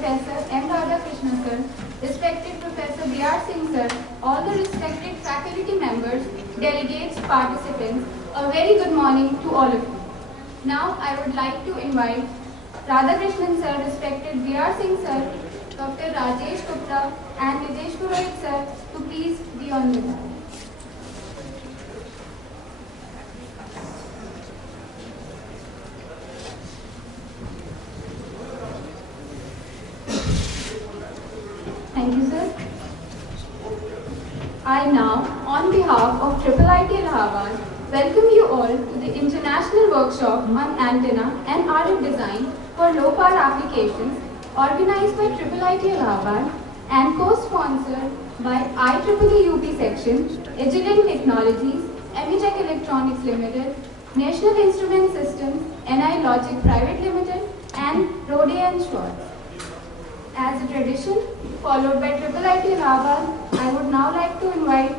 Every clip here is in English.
Professor M. Radhakrishnan sir, respected Professor B.R. Singh sir, all the respected faculty members, delegates, participants, a very good morning to all of you. Now I would like to invite Radhakrishnan sir, respected B.R. Singh sir, Dr. Rajesh Gupta and Nidesh Purohit sir to please be on the line. Thank you, sir. I now, on behalf of IIIT Allahabad, welcome you all to the International Workshop on Antenna and RF Design for Low Power Applications, organized by IIIT Allahabad and co-sponsored by IEEE UP Section, Agilent Technologies, Emitech Electronics Limited, National Instrument Systems, NI Logic Private Limited, and Rode and Schwartz. As a tradition, followed by IIIT Allahabad, I would now like to invite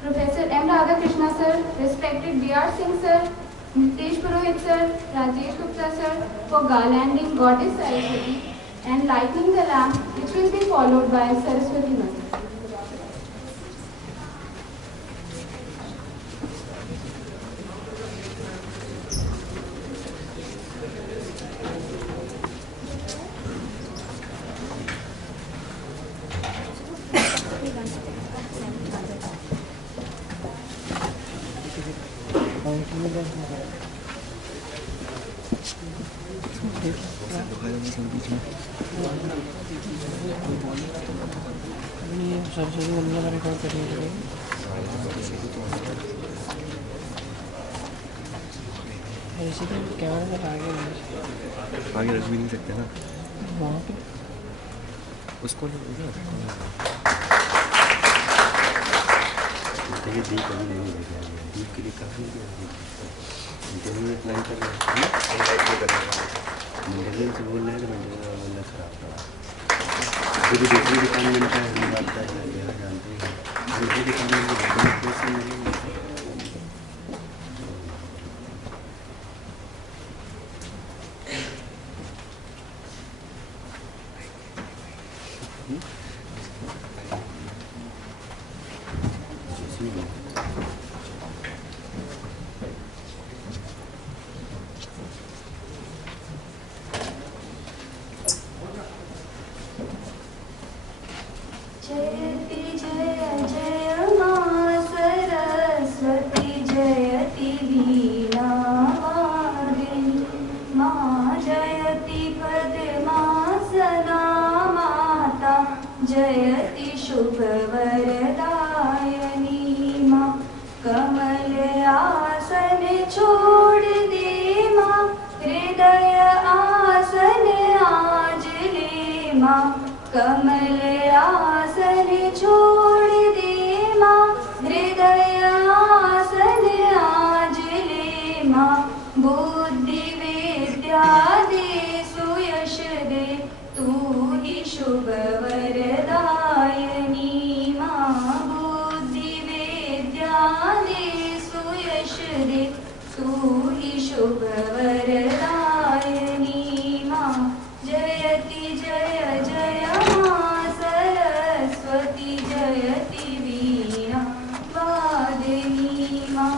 Professor M. Radhakrishnan sir, respected B.R. Singh sir, Nidesh Purohit sir, Rajesh Gupta sir for garlanding Goddess Saraswati and lighting the lamp, which will be followed by Saraswati Mantra. Saraswati वंदना का record करने के लिए ऐसे तो camera से आगे रख भी नहीं सकते ना वहाँ पे उसको ये डी कभी नहीं देगा डी के लिए काफ़ी इंटरव्यू अप्लाई कर रहे हैं इंटरव्यू से बोल रहे हैं तो मेंटेनेंस खराब था जो भी दूसरी डिपार्टमेंट का है बात का जानते हैं दूसरी डिपार्टमेंट जयति शुभवरदायनी माँ कमल आसन छोड़ दे माँ हृदय आसन आज ले माँ कमल आसन छोड़ दे माँ हृदय आसन आज ले माँ बुद्धि विद्या दे सुयश दे तू ही शुभ वरदायनी माँ बुद्धि विद्या दे सुयश दे तू ही शुभ वरदायनी माँ जयति जय जय माँ सरस्वती जयति वीणा वादिनी माँ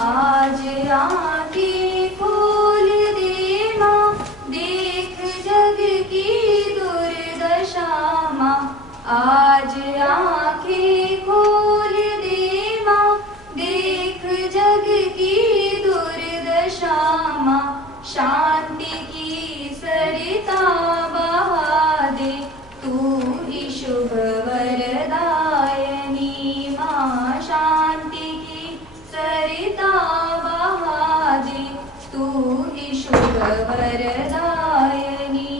आज आँखें खोल दे माँ देख जग की दुर्दशा माँ आज आँखें खोल दे माँ देख जग की दुर्दशा माँ शांति की सरिता बहा दे तू ही शुभ वरदायनी माँ शांति की सरिता बहा दे तू ही शुभ वरदायनी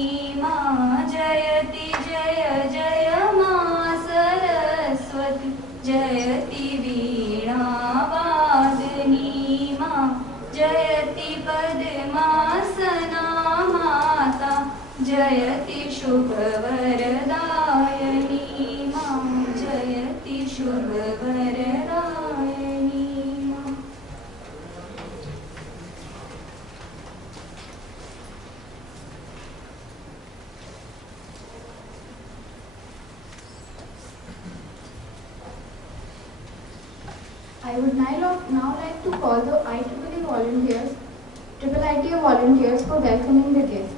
माँ जयति जय जय माँ सरस्वती जयति वीणा वादिनी माँ जयति पद्मासना माता जयति शुभ वरदायनी माँ जयति शुभ वरदायनी माँ। I would now like to call the IEEE volunteers, IIITA volunteers for welcoming the guests.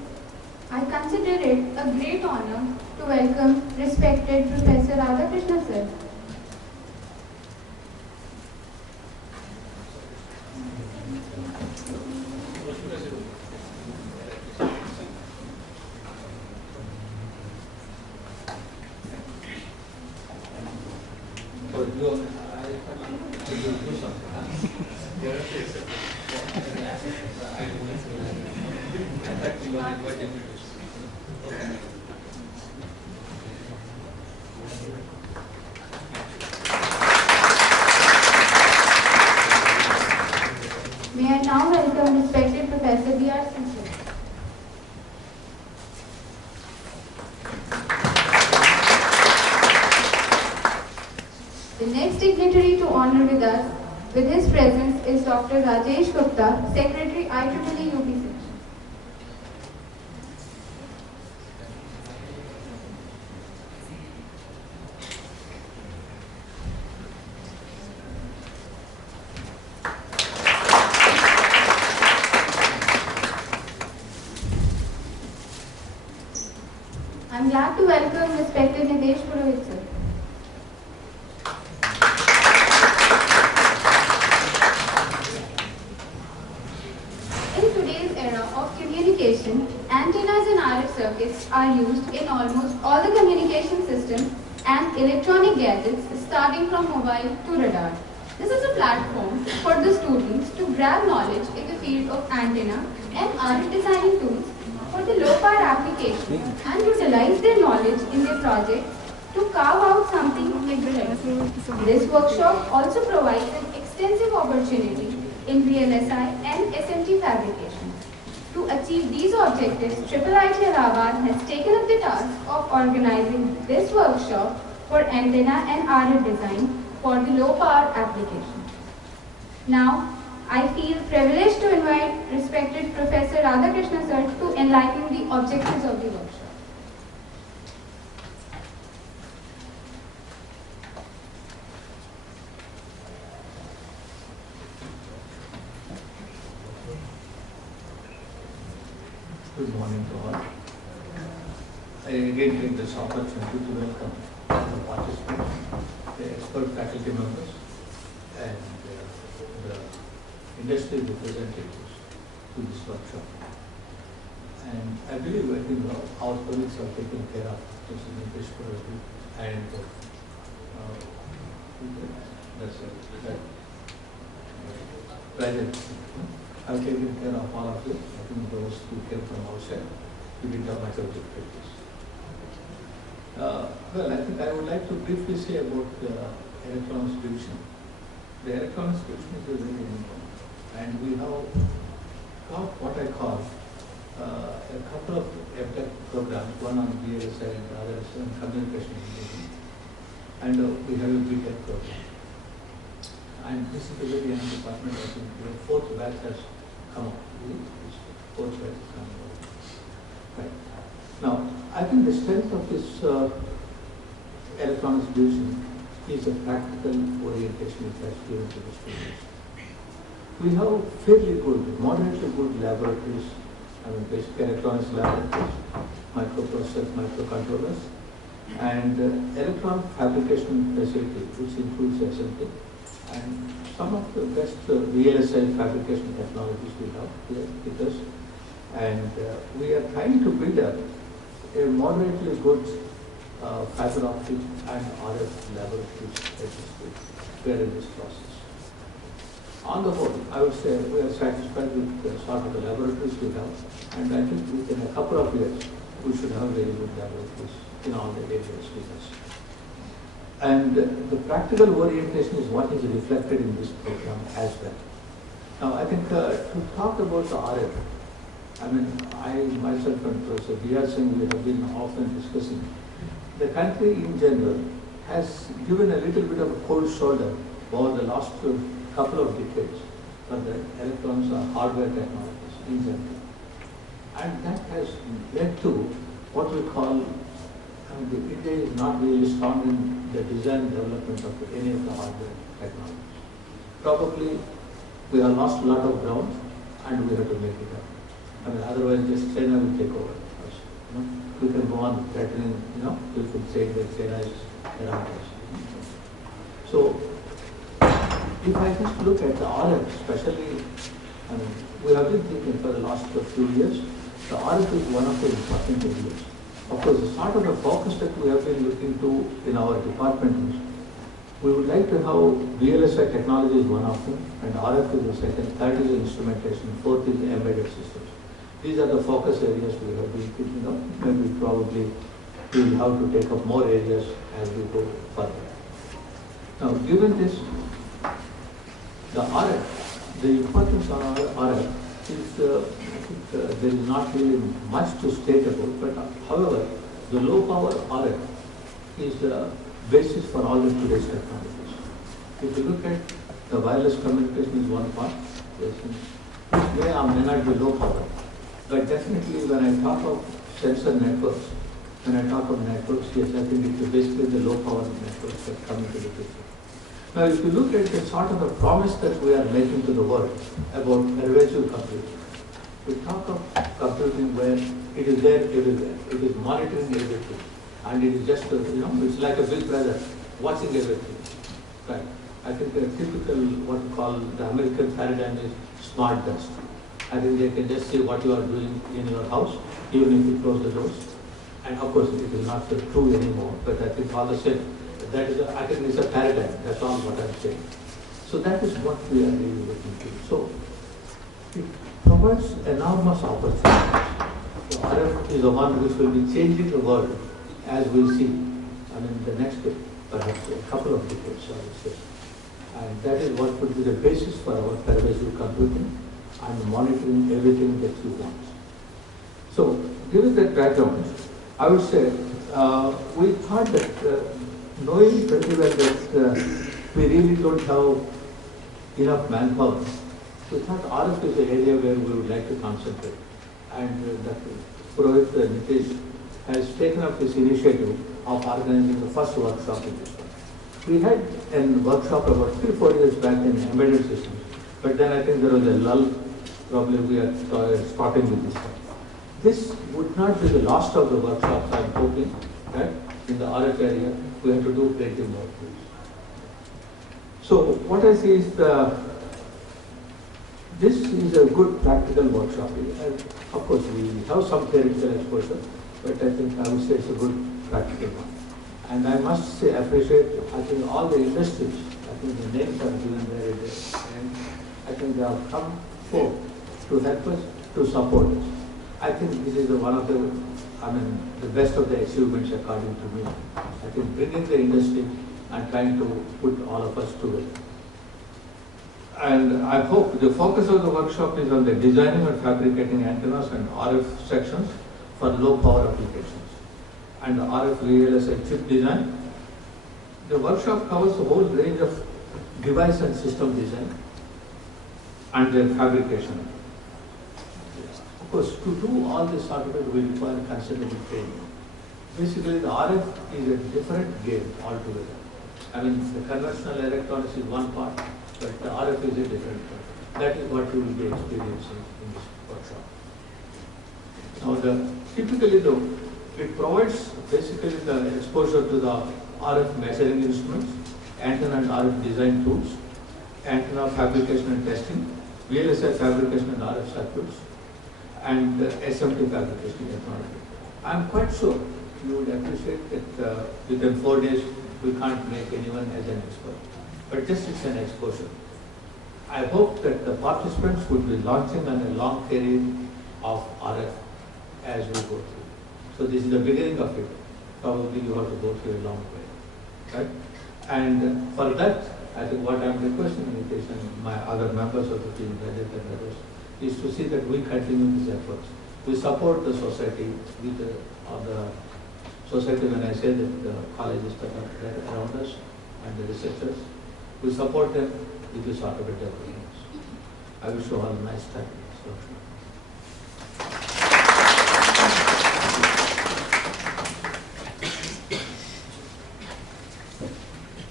I consider it a great honor to welcome respected Professor Radhakrishna sir. May I now welcome respected Professor B.R. Singh. The next dignitary to honor with us with his presence is Dr. Rajesh Gupta, Secretary IEEE UP Section. I'm glad to welcome respected Nidesh Purohit sir. In today's era of communication, antennas and RF circuits are used in almost all the communication systems and electronic gadgets starting from mobile to radar. This is a platform for the students to grab knowledge in the field of antenna and RF designing tools for the low power application and utilize their knowledge in their projects to carve out something different. This workshop also provides an extensive opportunity in VLSI and SMT fabrication. To achieve these objectives, IIIT Allahabad has taken up the task of organizing this workshop for antenna and RF design for the low power application. Now, I feel privileged to invite respected Professor Radhakrishna sir to enlighten the objectives of the workshop. Good morning to all. I again take this opportunity to welcome the participants, the expert faculty members, and the industry representatives to this workshop. And I believe our colleagues are taken care of, Mr. Nidesh Purohit and Rajat. I've taken care of all of you. I think those who came from outside, we didn't have much of difficulties. Well, I think I would like to briefly say about the electronics division. The electronics division is very important, and we have got what I call a couple of EdTech programs, one on VLSI and the other is on communication engineering, and we have a BTech program. And this is a very young department. I think the fourth batch has come up. Fourth batch is coming up. Right. Now, I think the strength of this electronics division is a practical orientation which has given to the students. We have fairly good, moderately good laboratories, basic electronics laboratories, microprocessors, microcontrollers, and electronic fabrication facility, which includes SMT, and some of the best VLSI fabrication technologies we have here with us. And we are trying to build up a moderately good fiber optic and RF laboratories at this stage. We are in this process. On the whole, I would say we are satisfied with the sort of the laboratories we have, and I think within a couple of years, we should have very good laboratories in all the areas with us. And the practical orientation is what is reflected in this program as well. Now, I think to talk about the RF, I myself and Professor B.R. Singh, we have been often discussing. The country in general has given a little bit of a cold shoulder over the last couple of decades for the electronics or hardware technologies in general. And that has led to what we call, India is not really strong in the design and development of any of the hardware technologies. probably we have lost a lot of ground and we have to make it up. I mean, otherwise just China will take over. You know? We can go on threatening, people saying that China is around us. So, if I just look at the RF, especially, I mean, we have been thinking for the last few years, the RF is one of the important areas. Of course, the sort of the focus that we have been looking to in our department is, we would like to have VLSI technology is one of them, and RF is the second, third is instrumentation, fourth is embedded systems. These are the focus areas we have been thinking of. Maybe probably we will have to take up more areas as we go further. Now, given this, the RF, the importance of RF is, I think there is not really much to state about, but however, the low power RF is the basis for all the today's technologies. If you look at the wireless communication is one part, which may or may not be low power, but definitely when I talk of sensor networks, when I talk of networks, yes, I think it's basically the low power networks that come into the picture. Now, if you look at the sort of the promise that we are making to the world about pervasive computing, we talk of computing where it is there everywhere, it is monitoring everything, and it is just, it's like a big brother watching everything. Right? I think a typical, what we call the American paradigm is smart dust. I think they can just see what you are doing in your house, even if you close the doors. And of course, it is not true anymore, but I think all the same, that is, I think it's a paradigm, that's all what I'm saying. So that is what we are really looking to. So it provides enormous opportunities. So RF is the one which will be changing the world as we'll see. I mean, the next, perhaps a couple of decades, I would say. And that is what would be the basis for our pervasive computing and monitoring everything that you want. So, given that background, I would say we thought that knowing pretty well that we really don't have enough manpower, we thought RF is an area where we would like to concentrate. And Dr. Purohit Nitish has taken up this initiative of organizing the first workshop in this one. We had a workshop about 3-4 years back in embedded systems, but then I think there was a lull. Probably we are starting with this one. This would not be the last of the workshops, I'm hoping, that in the RF area, we have to do plenty more things. So what I see is this is a good practical workshop. Of course, we have some theoretical exposure, but I think I would say it's a good practical one. And I must say, appreciate, I think all the industries, I think the names are given there, and I think they have come forth to help us, to support us. I think this is one of the best of the achievements according to me. I think bringing the industry and trying to put all of us together. And I hope the focus of the workshop is on the designing and fabricating antennas and RF sections for low power applications. And the RF VLSI chip design. The workshop covers a whole range of device and system design and their fabrication. Of course, to do all this sort of it, we require considerable training. Basically, the RF is a different game altogether. I mean, the conventional electronics is one part, but the RF is a different part. That is what you will be experiencing in this workshop. Now, typically though, it provides basically the exposure to the RF measuring instruments, antenna and RF design tools, antenna fabrication and testing, VLSI fabrication and RF circuits, and SMT fabrication technology. I am quite sure you would appreciate that within 4 days we can't make anyone as an expert, but just it's an exposure. I hope that the participants would be launching on a long career of RF as we go through. So this is the beginning of it. Probably you have to go through a long way, right? And for that, I think what I'm requesting Nitish and my other members of the team, Rajat and others, is to see that we continue these efforts. We support the society with the society when I say that the colleges that are there around us and the researchers, we support them with this sort of developments. I wish you all a nice time.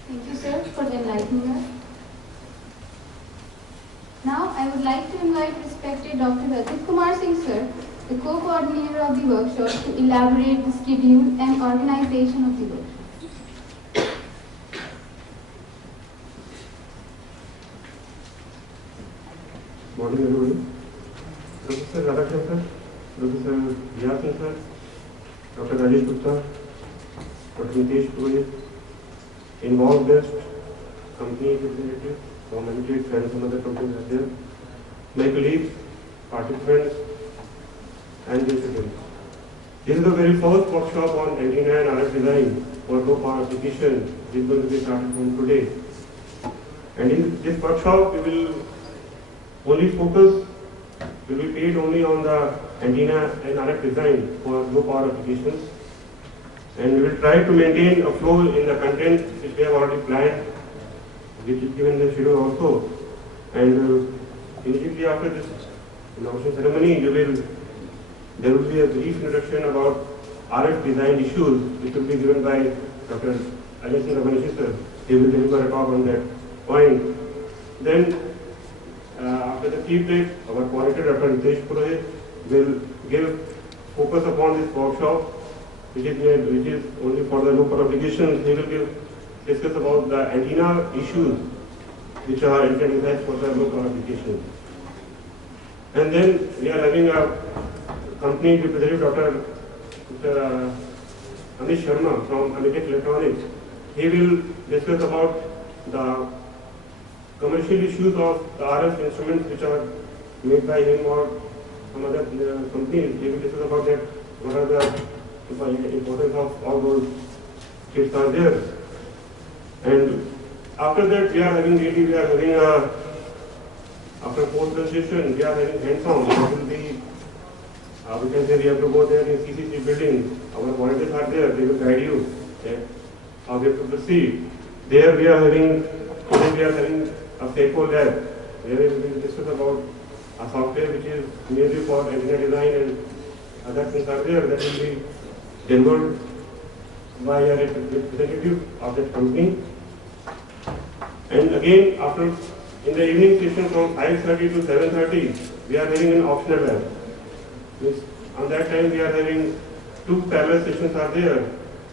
Thank you, sir, for the enlightening us. Dr. Rajat Kumar Singh sir, the co-coordinator of the workshop, to elaborate the schedule and organization of the workshop. Morning everybody. Professor Radhakrishnan sir, Professor Vyas sir, Dr. Rajesh Gupta, Dr. Nitesh Purohit, involved guest, company representatives, from Emirates and some other companies are there, my colleagues, participants, and the students. This is the very first workshop on antenna and RF design for low power application. This is going to be started from today. And in this workshop, we will only focus, will be paid only on the antenna and RF design for low power applications. And we will try to maintain a flow in the content which we have already planned, which is given in the schedule also. And immediately after this inauguration ceremony, there will be a brief introduction about RF design issues, which will be given by Dr. Ajay Singh Ramanishi sir. He will deliver a talk on that point. Then, after the tea break, our coordinator Dr. Nitesh Purohit will give focus upon this workshop, which is only for the low power applications. He will discuss about the antenna issues which are intended for the low power applications. And then we are having a company representative, Dr. Anish Sharma from Amitech Electronics. He will discuss about the commercial issues of the RF instruments which are made by him or some other companies. He will discuss about that, what are the importance of all those kits are there. And after that, after post-presentation, we are having hands-on. That will be, we can say we have to go there in CCC building. Our volunteers are there, they will guide you how we have to proceed. There we are having a FACO lab, where we will discuss about a software which is mainly for antenna design and other things are there that will be delivered by a representative of that company. And again, in the evening session from 5:30 to 7:30, we are having an optional lab. On that time, we are having two parallel sessions are there.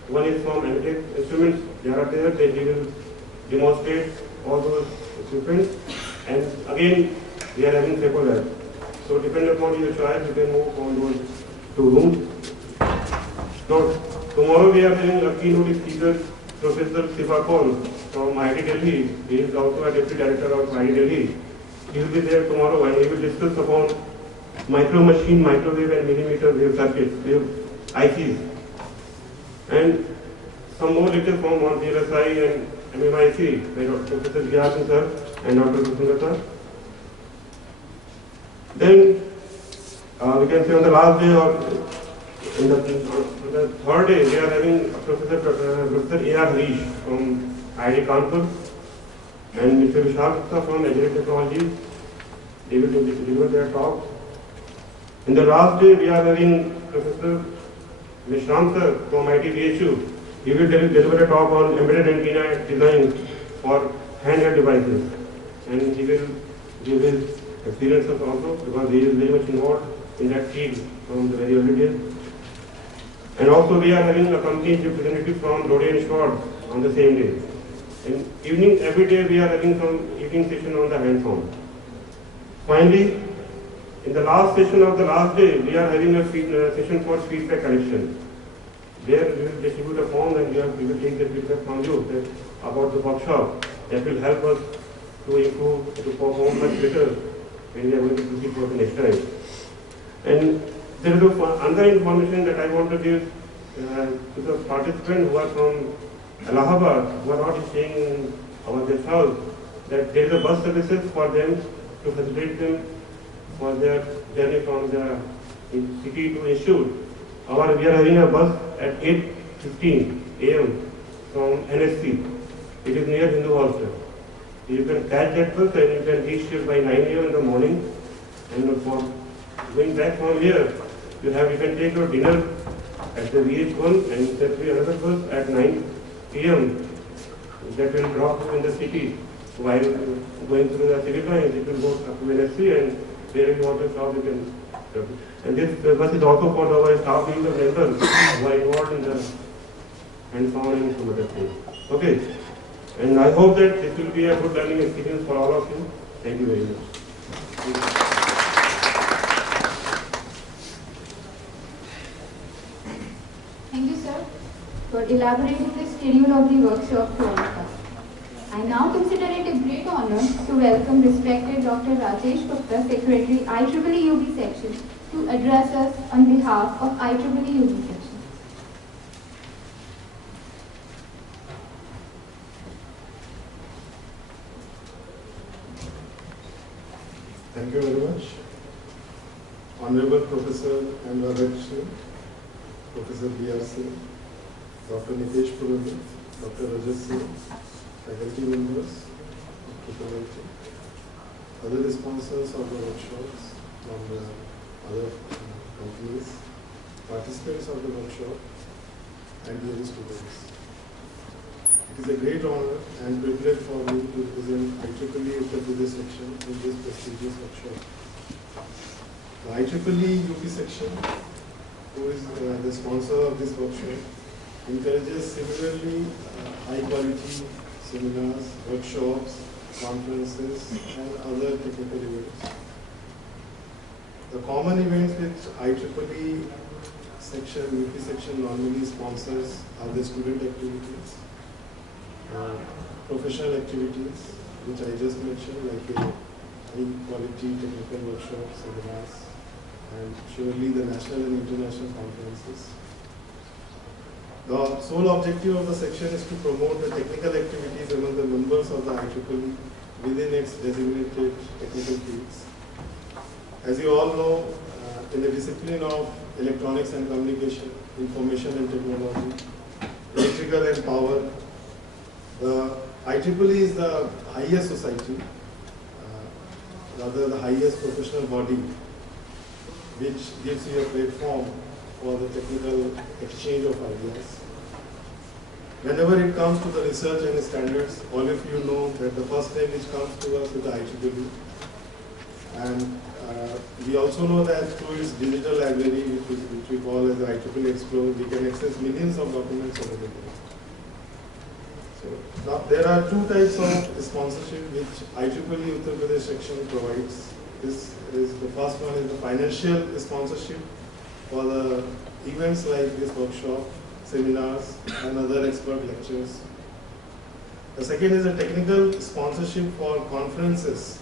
One is from Amitech Instruments. They are there. They will demonstrate all those equipment. And again, we are having FACO lab. So depending upon your choice, you can move on those two rooms. Now, tomorrow we are having a keynote speaker, Professor Siva Kaul from IIT Delhi. He is also a deputy director of IIT Delhi. He will be there tomorrow and he will discuss upon micro machine, microwave and millimeter wave circuits, wave ICs. And some more lectures from on VLSI and MMIC by Professor Vyas sir and Dr. Kusunda sir. Then we can say on the last day or on the third day, we are having Professor A.R. Harish from IIT Kanpur and Mr. Vishal Gupta from Agile Technologies. They will deliver their talk. In the last day, we are having Professor Mishram sir from IIT BHU. He will deliver a talk on embedded antenna design for handheld devices. And he will give his experiences also because he is very much involved in that field from the very early days. And also we are having a company representative from Lode & Schwartz on the same day. In evening, every day we are having some evening session on the hands-on. Finally, in the last session of the last day, we are having a session for feedback collection. There we will distribute a form and we will take the feedback from you about the workshop. That will help us to improve, to perform much better when we are going to proceed for the next time. And there is another information that I want to give to the participants who are from Allahabad, who are not staying in our guest house, that there is a bus services for them to facilitate them for their journey from the city to institute. We are having a bus at 8:15 a.m. from NSC. It is near Hindu Hostel. You can catch that bus and you can reach here by 9 a.m. in the morning. And for going back from here, you can take your dinner at the VH1 and there will be another bus at 9 p.m. that will drop you in the city while going through the city lines. It will go up to NSC and where you want to shop, you can. And this bus is also for our staff being the vendors who are involved in the hands-on and some other things. Okay. And I hope that this will be a good learning experience for all of you. Thank you very much. Thank you, sir, for elaborating the schedule of the workshop to all of us. I now consider it a great honor to welcome respected Dr. Rajesh Gupta, Secretary IEEE UB Section, to address us on behalf of IEEE UB Section. Thank you very much. Honorable Professor and Lecturer, Professor B.R. Singh, Dr. Nitesh Purohit, Dr. Rajesh Singh, faculty members of IEEE, other sponsors of the workshops from the other companies, participants of the workshop, and dear students. It is a great honor and privilege for me to present IEEE Uttar Pradesh section in this prestigious workshop. The IEEE UP section, who is the sponsor of this workshop, encourages similarly high quality seminars, workshops, conferences, and other technical events. The common events which IEEE section, UP section normally sponsors are the student activities, professional activities, which I just mentioned, like high quality technical workshops, seminars, and surely the national and international conferences. The sole objective of the section is to promote the technical activities among the members of the IEEE within its designated technical fields. As you all know, in the discipline of electronics and communication, information and technology, electrical and power, the IEEE is the highest society, rather the highest professional body, which gives you a platform for the technical exchange of ideas. Whenever it comes to the research and standards, all of you know that the first name which comes to us is the IEEE. And we also know that through its digital library, which we call as the IEEE Explorer, we can access millions of documents over the internet. So now there are two types of sponsorship which IEEE Uttar Pradesh section provides. This is the first one is the financial sponsorship for the events like this workshop, seminars, and other expert lectures. The second is a technical sponsorship for conferences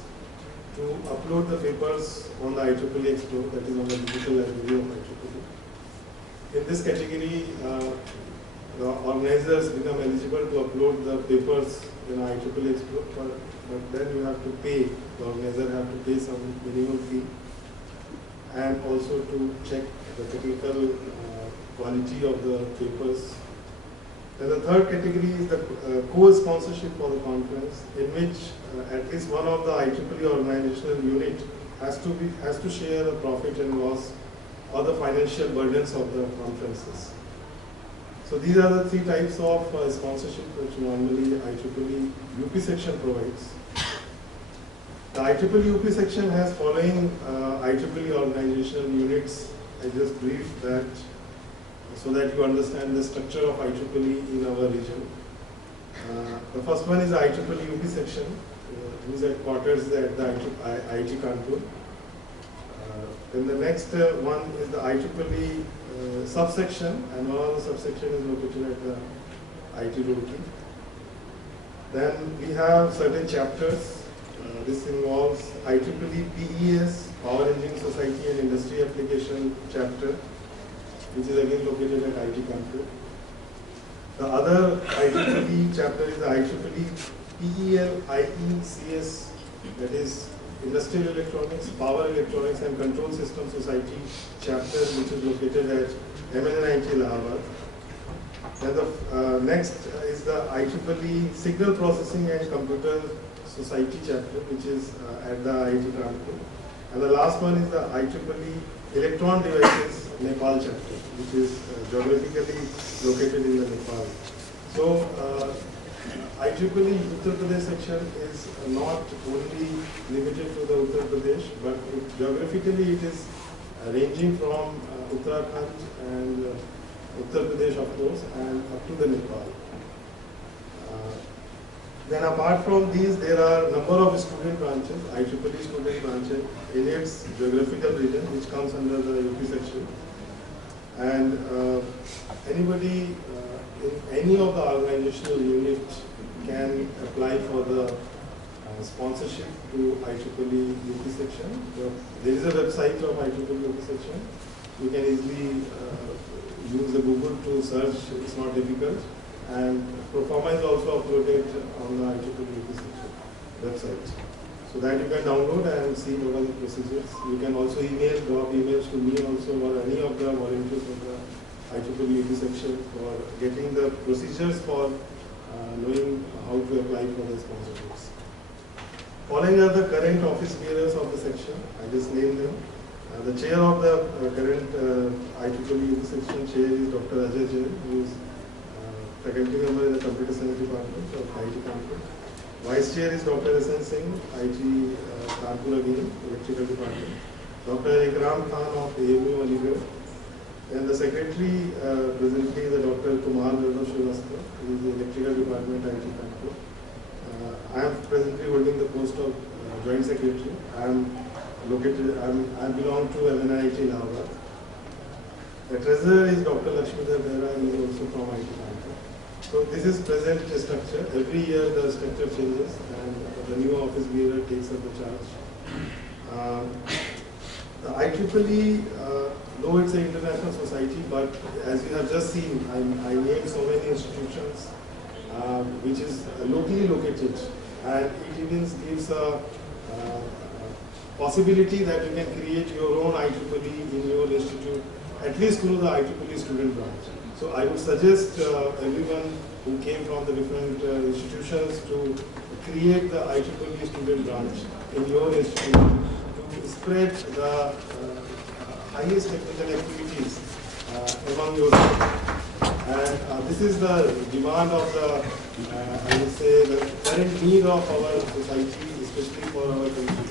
to upload the papers on the IEEE Explorer, that is on the digital library of IEEE. In this category, the organizers become eligible to upload the papers in IEEE Explorer, but then you have to pay, the organizer have to pay some minimum fee, and also to check the technical quality of the papers. Then the third category is the co-sponsorship for the conference, in which at least one of the IEEE organizational unit has to share the profit and loss or the financial burdens of the conferences. So these are the three types of sponsorship which normally IEEE UP section provides. The IEEE UP section has following IEEE organizational units. I just briefed that so that you understand the structure of IEEE in our region. The first one is the IEEE UP section, whose headquarters is at the IIT Kanpur. Then the next one is the IEEE subsection, and one of the subsection is located at the IIT Roorkee. Then we have certain chapters. This involves IEEE PES, Power Engineering Society and Industry Application chapter, which is again located at IIT Kanpur. The other IEEE chapter is the IEEE PEL-IECS, that is Industrial Electronics, Power Electronics and Control System Society chapter, which is located at MNIT Allahabad. Then the next is the IEEE Signal Processing and Computer Society chapter, which is at the IIT Kanpur. And the last one is the IEEE Electron Devices Nepal chapter, which is geographically located in the Nepal. So IEEE Uttar Pradesh section is not only limited to the Uttar Pradesh, but geographically it is ranging from Uttarakhand and Uttar Pradesh of course, and up to the Nepal. Then apart from these, there are a number of student branches, IEEE student branches in its geographical region, which comes under the UP section. And anybody in any of the organizational units can apply for the sponsorship to IEEE UP section. There is a website of IEEE UP section. You can easily use the Google to search, it's not difficult. And Proforma is also uploaded on the IEEE UP section website. So that you can download and see what are the procedures. You can also drop emails to me also or any of the volunteers of the IEEE UP section for getting the procedures for knowing how to apply for the sponsorships. Following are the current office bearers of the section. I just named them. The chair of the current IEEE UP section chair is Dr. Ajay Jain, who is faculty member in the Computer Science Department of IIT Kanpur. Vice Chair is Dr. S.N. Singh, IIT Kanpur again, Electrical Department. Dr. Ikram Khan of AMU Aligarh. And the Secretary presently is Dr. Kumar Vaibhav Srivastava, who is the Electrical Department, IIT Kanpur. I am presently holding the post of Joint Secretary. I belong to MNIT Allahabad. The Treasurer is Dr. Lakshmidhar Behra, he is also from IIT Kanpur. So this is present structure. Every year the structure changes and the new office bearer takes up the charge. The IEEE, though it's an international society, but as you have just seen, I named so many institutions which is locally located, and it even gives a possibility that you can create your own IEEE in your institute, at least through the IEEE student branch. So I would suggest everyone who came from the different institutions to create the IEEE student branch in your institute to spread the highest technical activities among yourself. And this is the demand of the, I would say, the current need of our society, especially for our country.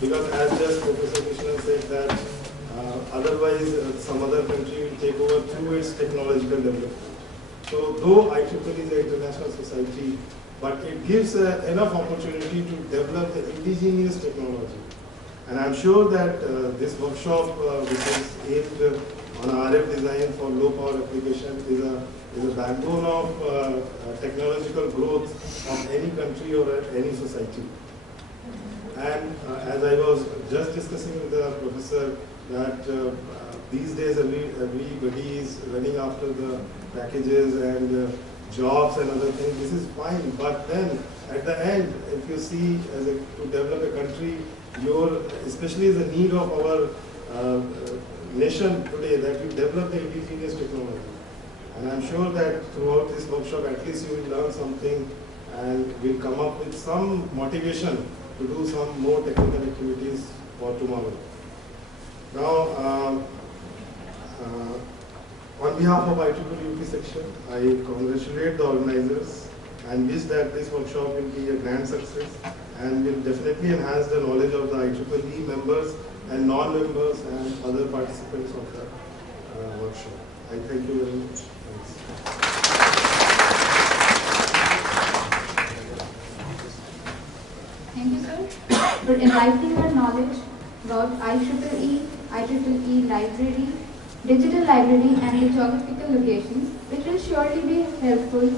Because as just Professor Krishnan said that otherwise some other country will take over through its technological development. So though IEEE is an international society, but it gives enough opportunity to develop the indigenous technology. And I'm sure that this workshop, which is aimed on RF design for low power application, is a backbone of technological growth of any country or any society. And as I was just discussing with the professor, that these days everybody is running after the packages and jobs and other things. This is fine, but then at the end, if you see to develop a country, especially the need of our nation today, that we develop the indigenous technology. And I'm sure that throughout this workshop, at least you will learn something and will come up with some motivation to do some more technical activities for tomorrow. Now, on behalf of IEEE UP section, I congratulate the organizers and wish that this workshop will be a grand success and will definitely enhance the knowledge of the IEEE members and non-members and other participants of the workshop. I thank you very much. Thanks. Thank you, sir, for enlightening our knowledge about IEEE library, digital library, and the geographical locations, which will surely be helpful